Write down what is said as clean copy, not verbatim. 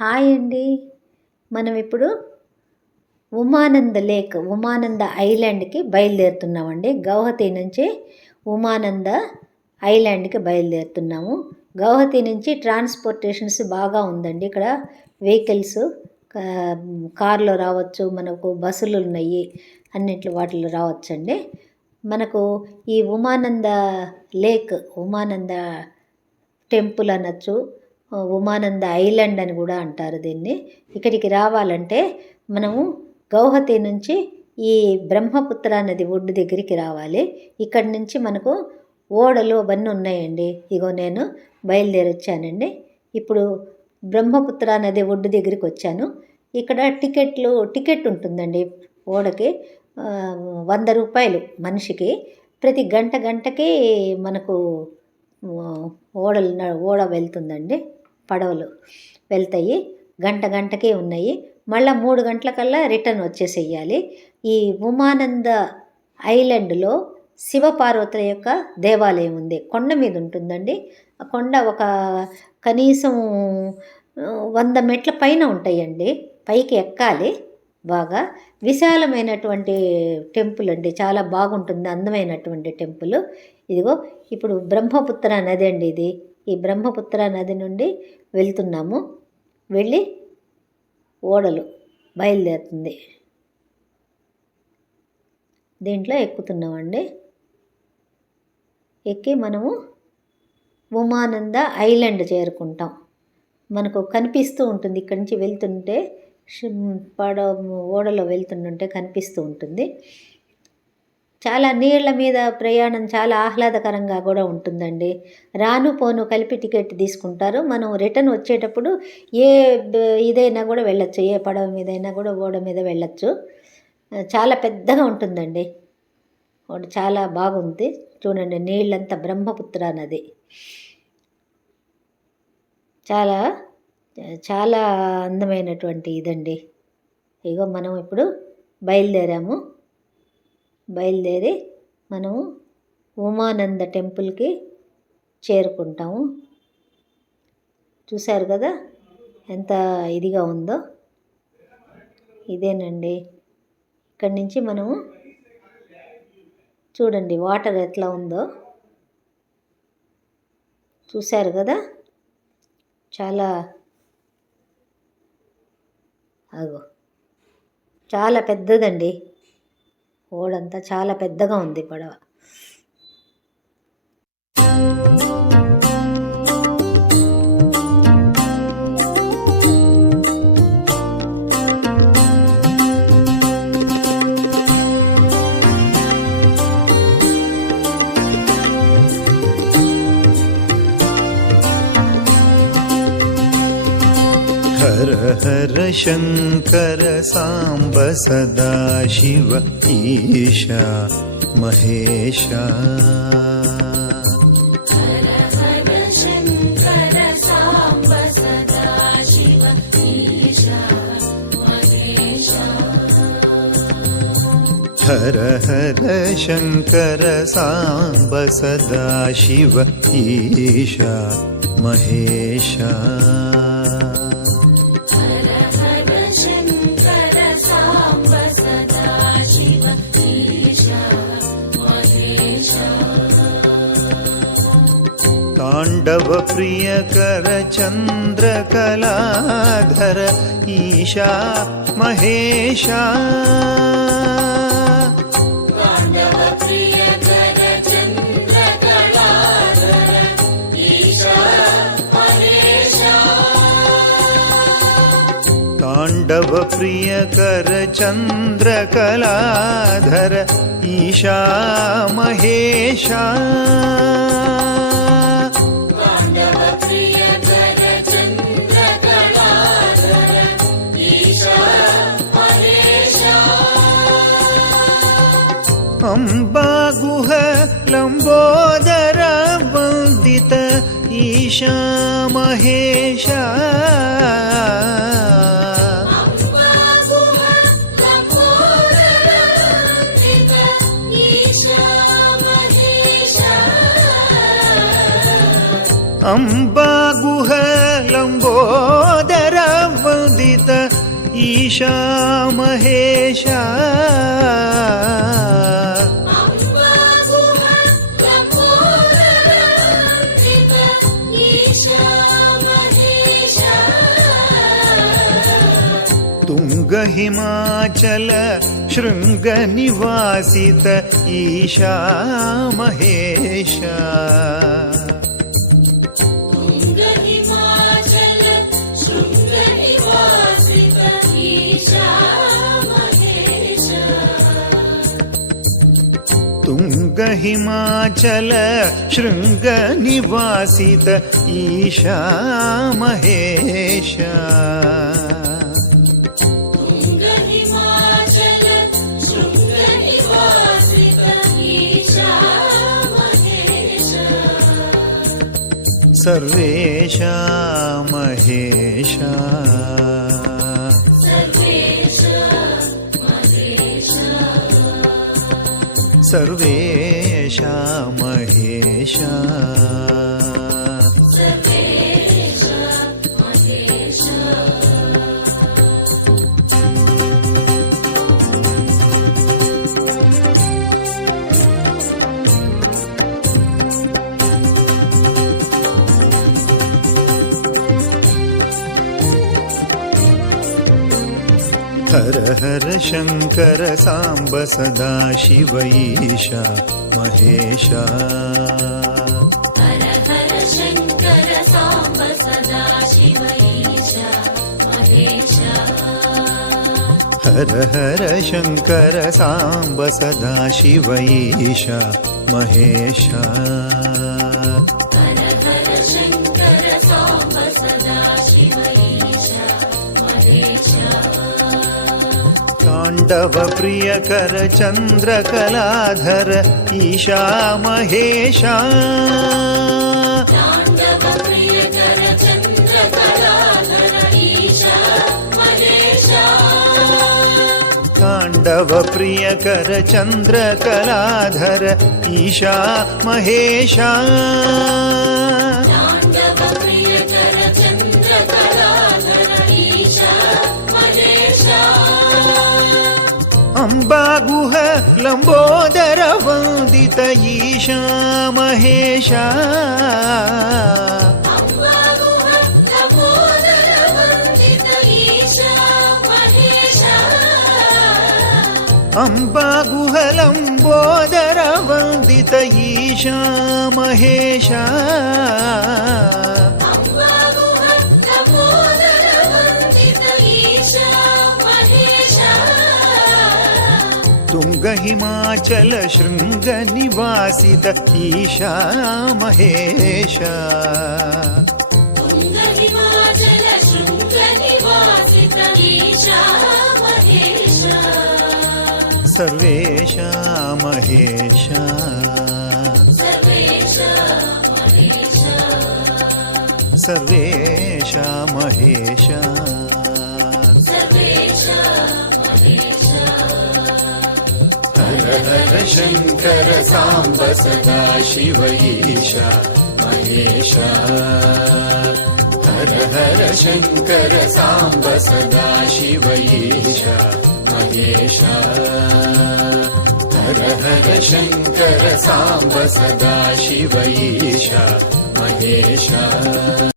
Hi అండి. మనం ఇప్పుడు ఉమానంద ఐలాండ్కి బయలుదేరుతున్నామండి. గౌహతి నుంచి ఉమానంద ఐలాండ్కి బయలుదేరుతున్నాము. గౌహతి నుంచి ట్రాన్స్పోర్టేషన్స్ బాగా ఉందండి. ఇక్కడ వెహికల్స్ కార్లో రావచ్చు, మనకు బస్సులు ఉన్నాయి, అన్నిట్లో వాటిలో రావచ్చండి. మనకు ఈ ఉమానంద టెంపుల్ అనొచ్చు, ఉమానంద ఐలాండ్ అని కూడా అంటారు దీన్ని. ఇక్కడికి రావాలంటే మనము గౌహతి నుంచి ఈ బ్రహ్మపుత్ర నది ఒడ్డు దగ్గరికి రావాలి. ఇక్కడి నుంచి మనకు ఓడలు అవన్నీ ఉన్నాయండి. ఇగో నేను బయలుదేరి వచ్చానండి. ఇప్పుడు బ్రహ్మపుత్ర నది ఒడ్డు దగ్గరికి వచ్చాను. ఇక్కడ టికెట్ ఉంటుందండి ఓడకి. 100 రూపాయలు మనిషికి. ప్రతి గంటకి మనకు ఓడ వెళ్తుందండి. పడవలు వెళ్తాయి. గంటకే ఉన్నాయి. మళ్ళీ 3 గంటలకల్లా రిటర్న్ వచ్చేసేయాలి. ఈ ఉమానంద ఐలాండ్లో శివపార్వతుల యొక్క దేవాలయం ఉంది. కొండ మీద ఉంటుందండి. ఆ కొండ ఒక కనీసం 100 మెట్ల పైన ఉంటాయండి. పైకి ఎక్కాలి. బాగా విశాలమైనటువంటి టెంపుల్ అండి. చాలా బాగుంటుంది, అందమైనటువంటి టెంపుల్. ఇదిగో ఇప్పుడు బ్రహ్మపుత్ర నది అండి ఇది. ఈ బ్రహ్మపుత్ర నది నుండి వెళ్తున్నాము. వెళ్ళి ఓడలు బయలుదేరుతుంది, దీంట్లో ఎక్కుతున్నామండి. ఎక్కి మనము ఉమానంద ఐలాండ్ చేరుకుంటాం. మనకు కనిపిస్తూ ఉంటుంది, ఇక్కడి నుంచి వెళ్తుంటే ఓడలో వెళ్తుంటే కనిపిస్తూ ఉంటుంది. చాలా నీళ్ల మీద ప్రయాణం చాలా ఆహ్లాదకరంగా కూడా ఉంటుందండి. రాను పోను కలిపి టికెట్ తీసుకుంటారు. మనం రిటర్న్ వచ్చేటప్పుడు ఇదైనా కూడా వెళ్ళొచ్చు, ఏ పడవ మీదైనా కూడా ఓడ మీద వెళ్ళొచ్చు. చాలా పెద్దగా ఉంటుందండి. చాలా బాగుంది. చూడండి, నీళ్ళంతా బ్రహ్మపుత్ర నది. చాలా చాలా అందమైనటువంటి ఇదండి. ఇగో మనం ఇప్పుడు బయలుదేరాము. బయలుదేరి మనము ఉమానంద టెంపుల్కి చేరుకుంటాము. చూశారు కదా ఎంత ఇదిగా ఉందో. ఇదేనండి. ఇక్కడి నుంచి మనము చూడండి వాటర్ ఎట్లా ఉందో. చూశారు కదా, చాలా పెద్దదండి. ఓడంతా చాలా పెద్దగా ఉంది పడవ. हर हर शंकर सांब सदा शिव ईशा महेशा। हर हर शंकर सांब सदा शिव ईशा महेशा। हर हर शंकर सांब सदा शिव ईशा महेशा। तांडव प्रिय कर चंद्रकलाधर ईशा महेशा। तांडव प्रिय कर चंद्रकलाधर ईशा महेशा। तांडव प्रिय कर चंद्रकलाधर ईशा महेशा। अम्बा गुह लंबोदर वंदित ईशा महेशा। अम्बा गुह लंबोदर वंदित ईशा महेशा। अम्बा गुह लंबोदर ईशा महेशा अम्बागुहा लम्बोदरवन्दित ईशा महेशा तुंग हिमाचल शृंग निवासित ईशा महेशा तुंग हिमाचल शृंग निवासित ईशा महेशा तुंग हिमाचल शृंग निवासित ईशा महेशा तुंग हिमाचल शृंग निवासित ईशा महेशा सर्वेशा महेशा सर्वेशा महेशा सर्वेशा महेशा सर्वेशा महेशा हर हर शंकर सांब सदा शिव ईशा महेशा हर हर शंकर सांब सदा शिव ईशा महेशा हर हर शंकर सांब सदा शिव ईशा महेशा हर हर शंकर सांब सदा शिव ईशा महेशा तांडव प्रियकर चंद्र कलाधर ईशा महेशा ताण्डव प्रियकर चन्द्र कलाधर ईशा महेशा तांडव प्रियकर चंद्र कलाधर ईशा महेशा ताण्डव प्रियकर चन्द्र कलाधर ईशा महेशा अंबागुह लंबोदर वंदित ईशा महेशा अम्बागुहा लम्बोदरवन्दित ईशा महेशा अंबागुह लंबोदर वंदित ईशा महेशा अम्बागुहा लम्बोदरवन्दित ईशा महेशा तुंग हिमाचल शृंग निवासित ईशा महेशा तुंग हिमाचल शृंग निवासित ईशा महेशा सर्वेशा महेशा सर्वेशा महेशा सर्वेशा महेशा सर्वेशा महेशा हर हर शंकर सांब सदा शिव ईशा महेशा हर हर शंकर सांब सदा शिव ईशा महेशा हर हर शंकर सांब सदा शिव ईशा महेशा